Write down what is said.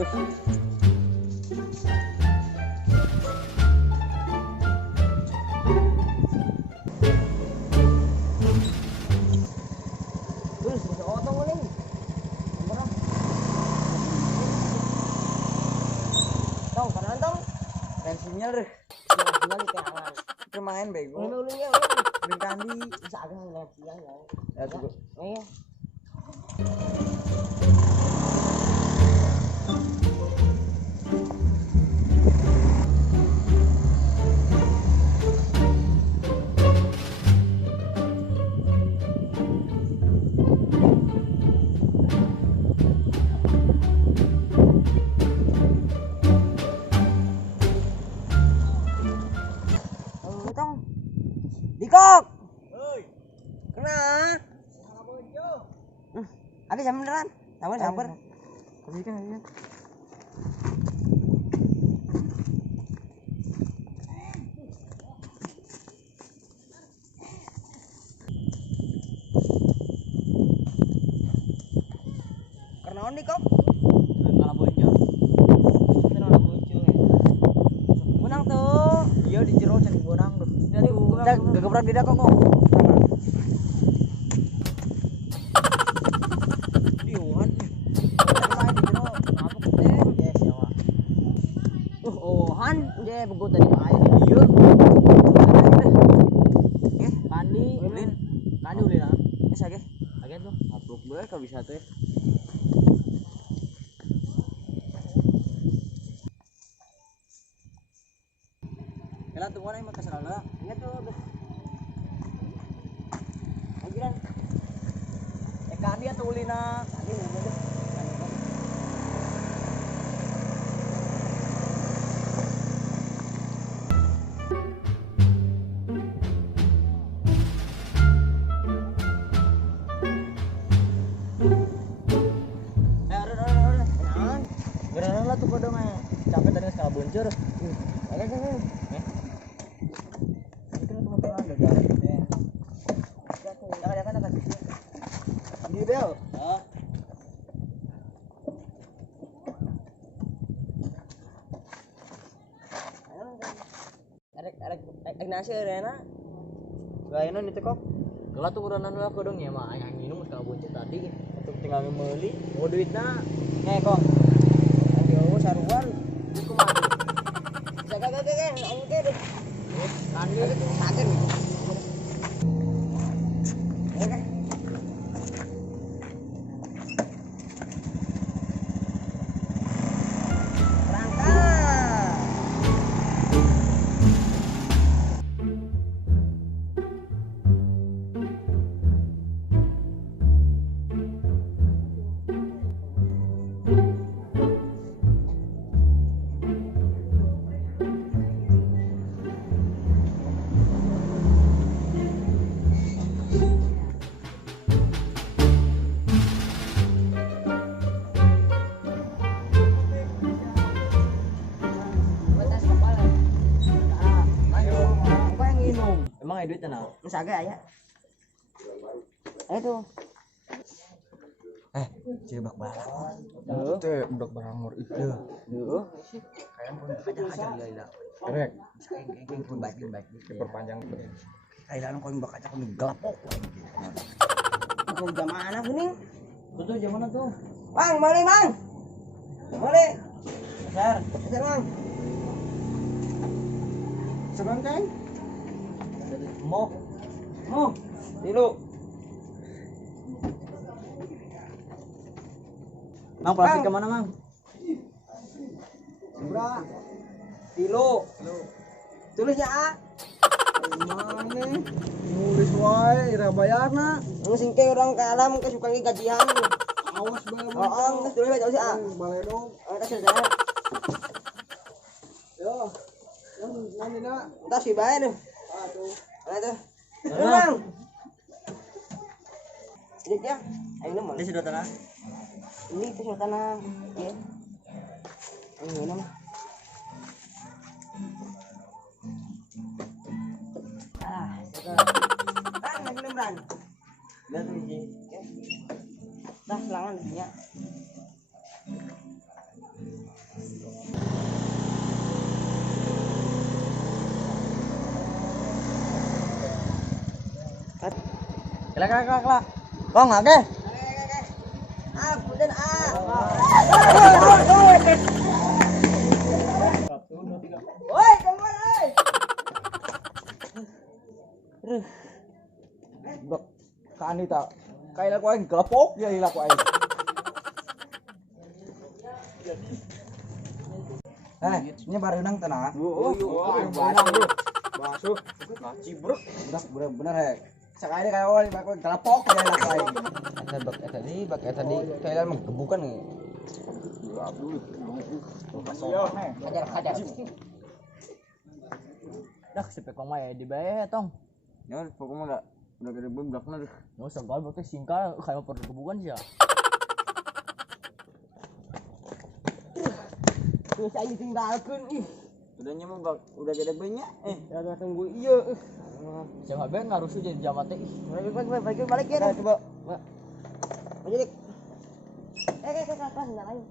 Terus otong uling. Berapa? Tong, kanan tong. Dan sinyal deh. Sinyal di kanan. Bermain bego. Ulingnya Bintandi. bisa agak ngeliat siang ya. Ya tunggu. Iya. Tong. Dikok. Oi. Kena. Bojo. Ada jam beneran. Sabar. Kan. Karena on Dikok. Kalau bojo. Kenal bojo. Menang tuh. Iya di jero cari bonang tuh. Jadi gak gebrak di kok. Di Wuhan. Han, je begut tadi air Iya. Pandi, Ulin. Pandi ulin ah. Bisa ge. Kaget tuh. Apluk gue kalau bisa tuh. Kala tuh mana yang makasal lah. Ingat tuh. Ajiran. Eka dia tuh ulina. Tadi udah deh. Kenalan. Beneran lah tuh kodong aja. Capek tadi skala boncor. Oke. Itu teman-teman ada jalan. Jangan. Di bel. Oh. Erek nasi Rena. Layanan itu kok. Kalau tuh kurangan lah kodong ya mah yang minum skala boncor tadi. Untuk tinggal ngemeli. Mau duitna Ngekong. nanti aku saruan di kumah. Jaga aku deh. Nanti sakit gitu. Oke. Berangkat. Batas kepala. Ayo, apa yang minum? Emang ada duit tenang. Terus agak ya. Itu. Jebak balak. Tuh. Teh budak barangur itu. Duh. Kayak pun aja Laila. Korek. Kayak pun baik. Diperpanjang. Laila nu koin bak aja kun gelapok. Kau jam mana kuning? Tuh jam mana tuh? Bang, balik bang. Balik. Besar. Besar bang. Sebelum kan? Mo. Tilu. Mang plastik Mang. kemana mang? Berapa? Tilu. Tulisnya A. Mana? Nulis wae ira bayarna. Ang singke orang ke alam ke suka gajian. Awas bae. Oh, tulis baca si A. Baledong. Kasih saya. Yo. Nanti nak. Entar si bae deh. Aduh. Ada. Bang. Ini ya. Ayo nama. Ini sudah tanah. Ini ke tanah. Ya. Ini nama. Kan lagi lembran. Lihat tuh biji. Dah selangan ya. Kelak. Kong oke. Ah, punten ah. Woi, kemana oi? Bak kani ta. Kaila ko aing gelapok ya ila ko aing. Ini baru nang tenang. Basuh. Cibruk. Bener he. Sekali kayak awal bak gelapok ya ila ko aing. Bak tadi kayak menggebukan nih. Hajar. Dah sepek kong mah di bae tong. Ya pokoknya udah gede belakangnya deh. Mau segal berarti singkal kayak perlu gebukan sih ya. Terus aja tinggalkan ih. Udah nyamuk udah gede banyak. Ya tunggu iya. Jangan ben ngaruh jadi jamat teh. Balik ya. Coba. Balik. Kan nyalain.